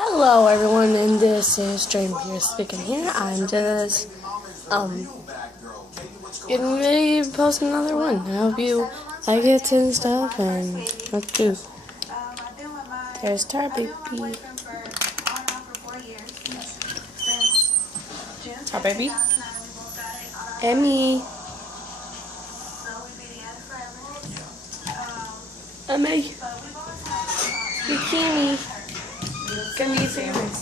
Hello everyone, and this is Dream here speaking here. I'm just getting ready to post another one. I hope you like it and stuff, and let's do. There's Tar Baby. Tar Baby. Emmy. Emmy. Bikini. Gonna be famous.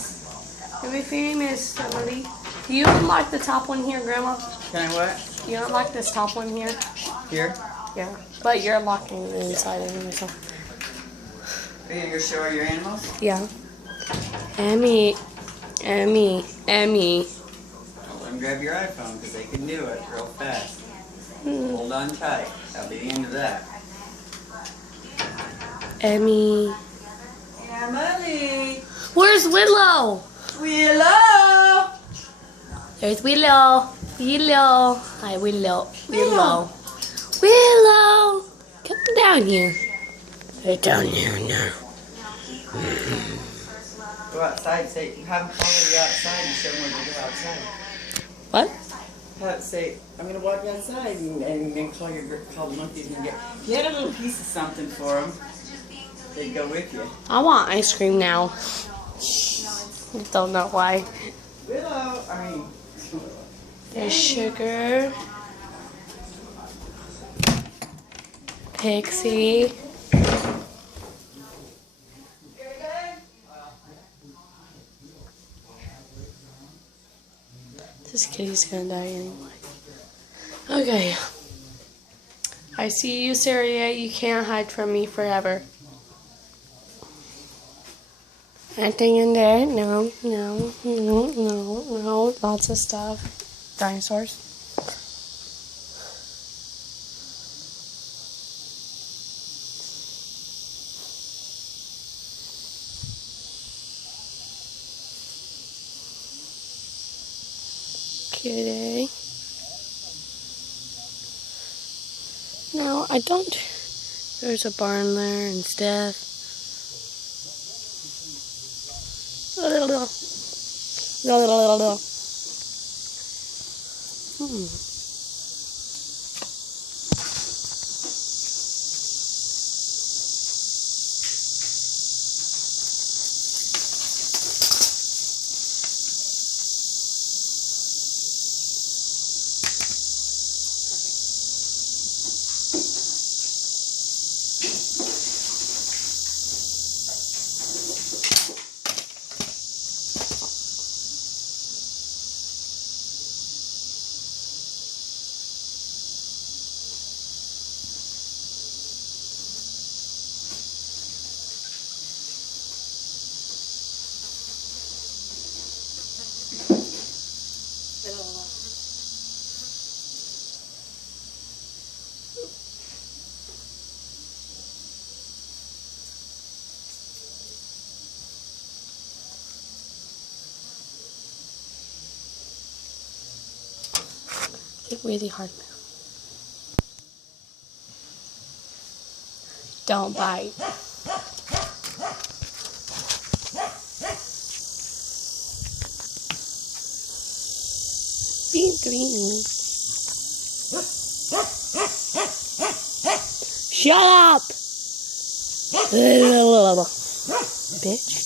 Gonna be famous, somebody. Do you unlock the top one here, Grandma? Can I what? You unlock this top one here? Here? Yeah. But you're locking the inside of yourself. Are you gonna go show her your animals? Yeah. Emmy. Emmy. Emmy. Well, let them grab your iPhone because they can do it real fast. Hold on tight. That'll be the end of that. Emmy. Emily! Where's Willow? Willow! There's Willow. Willow. Hi, Willow. Willow. Willow. Come down here. Get down here now. Go outside. Say, have them follow you outside and show them where to go outside. What? Say, I'm gonna walk outside and then call the monkeys and get a little piece of something for them. They'd go with you. I want ice cream now. Don't know why. Willow! There's Sugar. Pixie. This kitty's gonna die anyway. Okay. I see you, Sarah. You can't hide from me forever. Anything in there? No, no, no, no, no. Lots of stuff. Dinosaurs. Kitty. No, I don't. There's a barn there and stuff. It's really hard now. Don't bite. Green. Shut up! Bitch.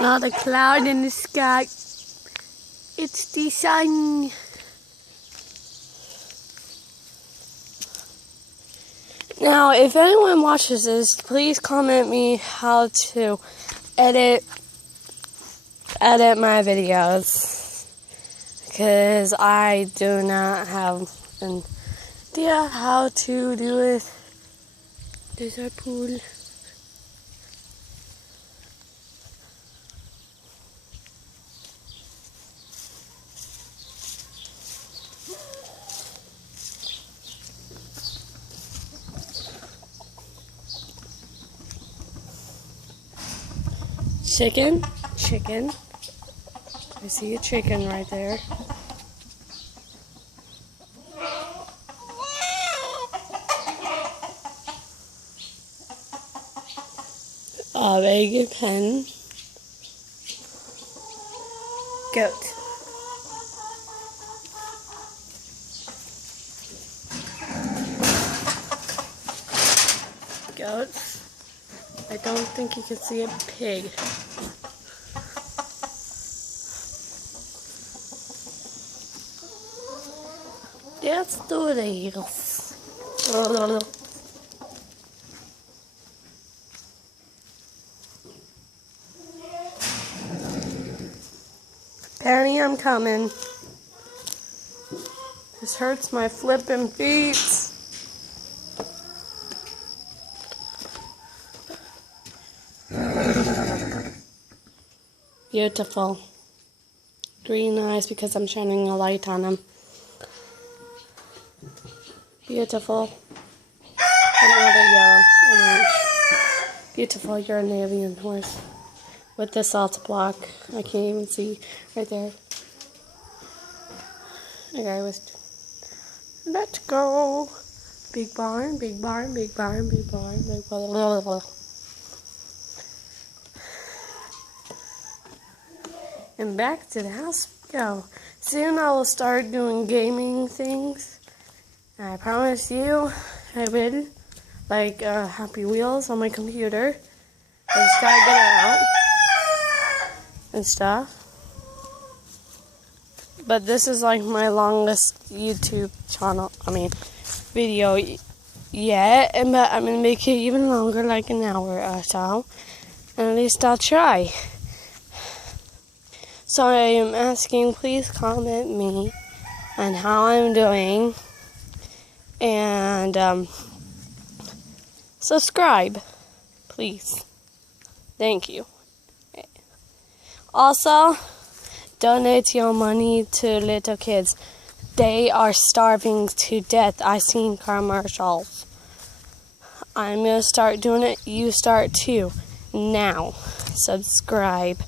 Not a cloud in the sky. It's the sun. Now, if anyone watches this, please comment me how to edit my videos. Because I do not have an idea how to do it. There's our pool. Chicken. I see a chicken right there. A big pen. Goat. Goats. I don't think you can see a pig. That's the rails. Penny, I'm coming. This hurts my flippin' feet. Beautiful. Green eyes because I'm shining a light on them. Beautiful. Another yellow. Orange. Beautiful Uranalian horse. With the salt block. I can't even see right there. Okay, let's go. Big barn, big barn, big barn, big barn, big barn. Blah, blah, blah. And back to the house we go. Soon I will start doing gaming things. I promise you I will. Like Happy Wheels on my computer. I just gotta get it out and stuff. But this is like my longest YouTube channel, video yet. But I'm gonna make it even longer, like an hour or so. And at least I'll try. So I am asking, please comment me on how I'm doing. And subscribe, please. Thank you. Also, donate your money to little kids. They are starving to death. I've seen commercials. I'm going to start doing it. You start too. Now, subscribe.